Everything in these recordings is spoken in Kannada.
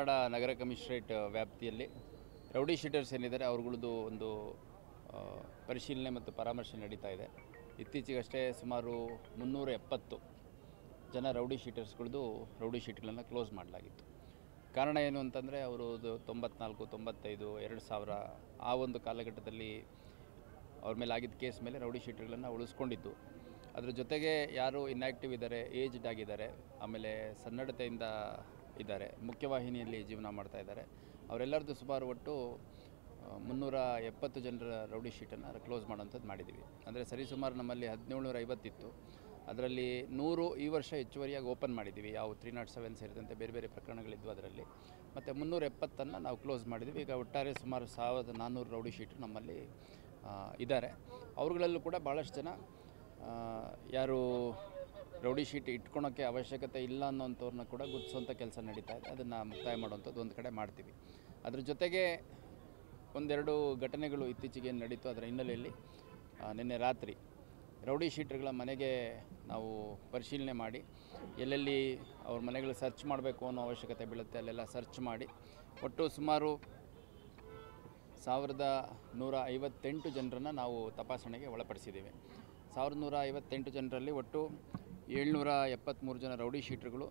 ಧಾರವಾಡ ನಗರ ಕಮಿಷನರೇಟ್ ವ್ಯಾಪ್ತಿಯಲ್ಲಿ ರೌಡಿ ಶೀಟರ್ಸ್ ಏನಿದ್ದಾರೆ ಅವ್ರಗಳದ್ದು ಒಂದು ಪರಿಶೀಲನೆ ಮತ್ತು ಪರಾಮರ್ಶೆ ನಡೀತಾ ಇದೆ. ಇತ್ತೀಚೆಗಷ್ಟೇ ಸುಮಾರು 370 ಜನ ರೌಡಿ ಶೀಟರ್ಸ್ಗಳದ್ದು ರೌಡಿ ಶೀಟ್ಗಳನ್ನು ಕ್ಲೋಸ್ ಮಾಡಲಾಗಿತ್ತು. ಕಾರಣ ಏನು ಅಂತಂದರೆ ಅವರು 94, 95, 2000 ಆ ಒಂದು ಕಾಲಘಟ್ಟದಲ್ಲಿ ಅವ್ರ ಮೇಲೆ ಆಗಿದ್ದ ಕೇಸ್ ಮೇಲೆ ರೌಡಿ ಶೀಟರ್ಗಳನ್ನು ಉಳಿಸ್ಕೊಂಡಿದ್ದು. ಅದ್ರ ಜೊತೆಗೆ ಯಾರು ಇನ್ಯಾಕ್ಟಿವ್ ಇದ್ದಾರೆ, ಏಜ್ಡ್ ಆಗಿದ್ದಾರೆ, ಆಮೇಲೆ ಸನ್ನಡತೆಯಿಂದ ಇದ್ದಾರೆ, ಮುಖ್ಯವಾಹಿನಿಯಲ್ಲಿ ಜೀವನ ಮಾಡ್ತಾ ಇದ್ದಾರೆ, ಅವರೆಲ್ಲರದ್ದು ಸುಮಾರು ಒಟ್ಟು 370 ಜನರ ರೌಡಿ ಶೀಟನ್ನು ಕ್ಲೋಸ್ ಮಾಡೋಂಥದ್ದು ಮಾಡಿದ್ದೀವಿ. ಅಂದರೆ ಸರಿಸುಮಾರು ನಮ್ಮಲ್ಲಿ 1750 ಇತ್ತು. ಅದರಲ್ಲಿ 100 ಈ ವರ್ಷ ಹೆಚ್ಚುವರಿಯಾಗಿ ಓಪನ್ ಮಾಡಿದ್ದೀವಿ. ಯಾವ 307 ಸೇರಿದಂತೆ ಬೇರೆ ಬೇರೆ ಪ್ರಕರಣಗಳಿದ್ವು ಅದರಲ್ಲಿ. ಮತ್ತು 370 ನಾವು ಕ್ಲೋಸ್ ಮಾಡಿದ್ದೀವಿ. ಈಗ ಒಟ್ಟಾರೆ ಸುಮಾರು 1400 ರೌಡಿ ಶೀಟರು ನಮ್ಮಲ್ಲಿ ಇದ್ದಾರೆ. ಅವ್ರುಗಳಲ್ಲೂ ಕೂಡ ಭಾಳಷ್ಟು ಜನ ಯಾರು ರೌಡಿ ಶೀಟ್ ಇಟ್ಕೊಳೋಕ್ಕೆ ಅವಶ್ಯಕತೆ ಇಲ್ಲ ಅನ್ನೋಂಥವ್ರನ್ನ ಕೂಡ ಗುರ್ತಿಸೋಂಥ ಕೆಲಸ ನಡೀತಾ ಇದೆ. ಅದನ್ನು ಮುಕ್ತಾಯ ಮಾಡುವಂಥದ್ದು ಒಂದು ಕಡೆ ಮಾಡ್ತೀವಿ. ಅದ್ರ ಜೊತೆಗೆ ಒಂದೆರಡು ಘಟನೆಗಳು ಇತ್ತೀಚೆಗೆ ನಡೀತು. ಅದರ ಹಿನ್ನೆಲೆಯಲ್ಲಿ ನಿನ್ನೆ ರಾತ್ರಿ ರೌಡಿ ಶೀಟರ್ಗಳ ಮನೆಗೆ ನಾವು ಪರಿಶೀಲನೆ ಮಾಡಿ ಎಲ್ಲೆಲ್ಲಿ ಅವ್ರ ಮನೆಗಳು ಸರ್ಚ್ ಮಾಡಬೇಕು ಅನ್ನೋ ಅವಶ್ಯಕತೆ ಬೀಳುತ್ತೆ ಅಲ್ಲೆಲ್ಲ ಸರ್ಚ್ ಮಾಡಿ ಒಟ್ಟು ಸುಮಾರು 1158 ಜನರನ್ನು ನಾವು ತಪಾಸಣೆಗೆ ಒಳಪಡಿಸಿದ್ದೀವಿ. 1158 ಜನರಲ್ಲಿ ಒಟ್ಟು 773 ಜನ ರೌಡಿ ಶೀಟರ್ಗಳು,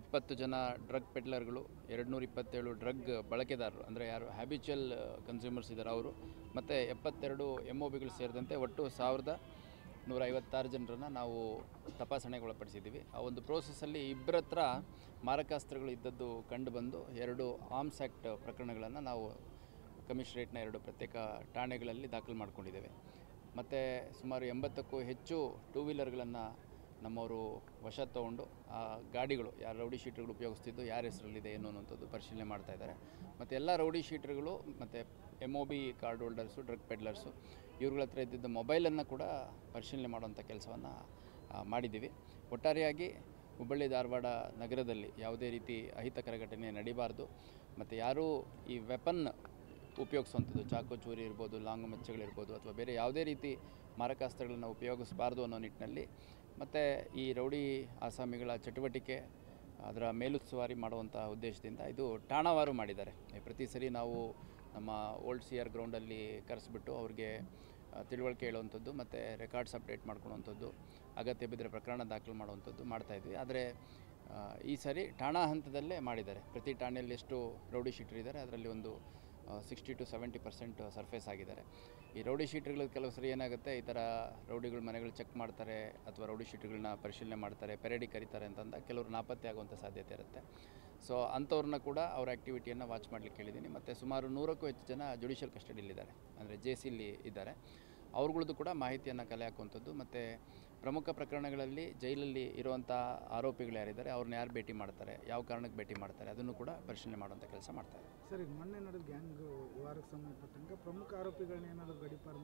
20 ಜನ ಡ್ರಗ್ ಪೆಡ್ಲರ್ಗಳು, 227 ಡ್ರಗ್ ಬಳಕೆದಾರರು ಅಂದರೆ ಯಾರು ಹ್ಯಾಬಿಚುವಲ್ ಕನ್ಸ್ಯೂಮರ್ಸ್ ಇದ್ದಾರೆ ಅವರು, ಮತ್ತು 72 MOBಗಳು ಸೇರಿದಂತೆ ಒಟ್ಟು 1156 ಜನರನ್ನು ನಾವು ತಪಾಸಣೆಗೆ ಒಳಪಡಿಸಿದ್ದೀವಿ. ಆ ಒಂದು ಪ್ರೋಸೆಸ್ಸಲ್ಲಿ ಇಬ್ಬರ ಹತ್ರ ಮಾರಕಾಸ್ತ್ರಗಳು ಇದ್ದದ್ದು ಕಂಡು ಬಂದು 2 ಆರ್ಮ್ಸ್ ಆ್ಯಕ್ಟ್ ಪ್ರಕರಣಗಳನ್ನು ನಾವು ಕಮಿಷನರೇಟ್ನ 2 ಪ್ರತ್ಯೇಕ ಠಾಣೆಗಳಲ್ಲಿ ದಾಖಲು ಮಾಡ್ಕೊಂಡಿದ್ದೇವೆ. ಮತ್ತು ಸುಮಾರು 80ಕ್ಕೂ ಹೆಚ್ಚು 2 ವೀಲರ್ಗಳನ್ನು ನಮ್ಮವರು ವಶ ತೊಗೊಂಡು ಆ ಗಾಡಿಗಳು ಯಾರು ರೌಡಿ ಶೀಟರ್ಗಳು ಉಪಯೋಗಿಸ್ತಿದ್ದು ಯಾರ ಹೆಸರಲ್ಲಿದೆ ಏನು ಅನ್ನೋಂಥದ್ದು ಪರಿಶೀಲನೆ ಮಾಡ್ತಾ ಇದ್ದಾರೆ. ಮತ್ತು ಎಲ್ಲ ರೌಡಿ ಶೀಟರ್ಗಳು ಮತ್ತು MOB ಕಾರ್ಡ್ ಹೋಲ್ಡರ್ಸು, ಡ್ರಗ್ ಪೆಡ್ಲರ್ಸು ಇವ್ರಗಳ ಹತ್ರ ಇದ್ದಿದ್ದ ಮೊಬೈಲನ್ನು ಕೂಡ ಪರಿಶೀಲನೆ ಮಾಡುವಂಥ ಕೆಲಸವನ್ನು ಮಾಡಿದ್ದೀವಿ. ಒಟ್ಟಾರೆಯಾಗಿ ಹುಬ್ಬಳ್ಳಿ ಧಾರವಾಡ ನಗರದಲ್ಲಿ ಯಾವುದೇ ರೀತಿ ಅಹಿತಕರ ಘಟನೆ ನಡೀಬಾರ್ದು, ಮತ್ತು ಯಾರೂ ಈ ವೆಪನ್ ಉಪಯೋಗಿಸುವಂಥದ್ದು ಚಾಕು ಚೂರಿ ಇರ್ಬೋದು, ಲಾಂಗು ಮಚ್ಚೆಗಳಿರ್ಬೋದು ಅಥವಾ ಬೇರೆ ಯಾವುದೇ ರೀತಿ ಮಾರಕಾಸ್ತ್ರಗಳನ್ನು ಉಪಯೋಗಿಸಬಾರ್ದು ಅನ್ನೋ ನಿಟ್ಟಿನಲ್ಲಿ ಮತ್ತು ಈ ರೌಡಿ ಆಸಾಮಿಗಳ ಚಟುವಟಿಕೆ ಅದರ ಮೇಲುಸ್ತುವಾರಿ ಮಾಡುವಂಥ ಉದ್ದೇಶದಿಂದ ಇದು ಠಾಣಾವಾರು ಮಾಡಿದ್ದಾರೆ. ಪ್ರತಿ ಸರಿ ನಾವು ನಮ್ಮ ಓಲ್ಡ್ CR ಗ್ರೌಂಡಲ್ಲಿ ಕರೆಸಿಬಿಟ್ಟು ಅವ್ರಿಗೆ ತಿಳುವಳಿಕೆ ಹೇಳುವಂಥದ್ದು ಮತ್ತು ರೆಕಾರ್ಡ್ಸ್ ಅಪ್ಡೇಟ್ ಮಾಡ್ಕೊಳ್ಳುವಂಥದ್ದು, ಅಗತ್ಯ ಬಿದ್ದರೆ ಪ್ರಕರಣ ದಾಖಲು ಮಾಡುವಂಥದ್ದು ಮಾಡ್ತಾಯಿದ್ವಿ. ಆದರೆ ಈ ಸರಿ ಠಾಣಾ ಹಂತದಲ್ಲೇ ಮಾಡಿದ್ದಾರೆ. ಪ್ರತಿ ಠಾಣೆಯಲ್ಲಿ ಎಷ್ಟು ರೌಡಿ ಶೀಟರ್ ಇದ್ದಾರೆ ಅದರಲ್ಲಿ ಒಂದು 60 to 70% ಸರ್ಫೇಸ್ ಆಗಿದ್ದಾರೆ. ಈ ರೌಡಿ ಶೀಟರ್ಗಳು ಕೆಲವು ಸರಿ ಏನಾಗುತ್ತೆ, ಈ ಥರ ರೌಡಿಗಳ ಮನೆಗಳು ಚೆಕ್ ಮಾಡ್ತಾರೆ ಅಥವಾ ರೌಡಿ ಶೀಟರ್ಗಳನ್ನ ಪರಿಶೀಲನೆ ಮಾಡ್ತಾರೆ, ಪೆರೇಡಿಗೆ ಕರೀತಾರೆ ಅಂತಂದ ಕೆಲವರು ನಾಪತ್ತೆ ಆಗುವಂಥ ಸಾಧ್ಯತೆ ಇರುತ್ತೆ. ಸೊ ಅಂಥವ್ರನ್ನ ಕೂಡ ಅವ್ರ ಆ್ಯಕ್ಟಿವಿಟಿಯನ್ನು ವಾಚ್ ಮಾಡಲಿಕ್ಕೆ ಹೇಳಿದ್ದೀನಿ. ಮತ್ತು ಸುಮಾರು 100ಕ್ಕೂ ಹೆಚ್ಚು ಜನ ಜುಡಿಷಿಯಲ್ ಕಸ್ಟಡಿಯಲ್ಲಿದ್ದಾರೆ, ಅಂದರೆ JCಯಲ್ಲಿ ಇದ್ದಾರೆ. ಅವ್ರುಗಳದ್ದು ಕೂಡ ಮಾಹಿತಿಯನ್ನು ಕಲೆ ಹಾಕುವಂಥದ್ದು ಮತ್ತು ಪ್ರಮುಖ ಪ್ರಕರಣಗಳಲ್ಲಿ ಜೈಲಲ್ಲಿ ಇರುವಂಥ ಆರೋಪಿಗಳು ಯಾರಿದ್ದಾರೆ ಅವ್ರನ್ನ ಯಾರು ಭೇಟಿ ಮಾಡ್ತಾರೆ, ಯಾವ ಕಾರಣಕ್ಕೆ ಭೇಟಿ ಮಾಡ್ತಾರೆ ಅದನ್ನು ಕೂಡ ಪರಿಶೀಲನೆ ಮಾಡುವಂಥ ಕೆಲಸ ಮಾಡ್ತಾರೆ. ಸರ್, ಈಗ ಮೊನ್ನೆ ನಡೆದ ಗ್ಯಾಂಗ್ ವಾರಕ್ಕೆ ಸಂಬಂಧಪಟ್ಟಂಗೆ ಪ್ರಮುಖ ಆರೋಪಿಗಳನ್ನ ಏನಾದರೂ ಗಡೀಪಾರು